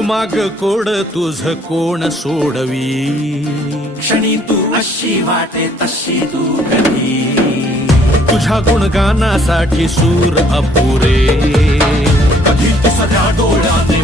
घुमाग code तुझ कोण सोडवी, क्षणी तू अशी वाटे तशी तू कधी, तुझ्या गुणगानासाठी सूर अपुरे, कधी तू सगळ्या डोळ्याने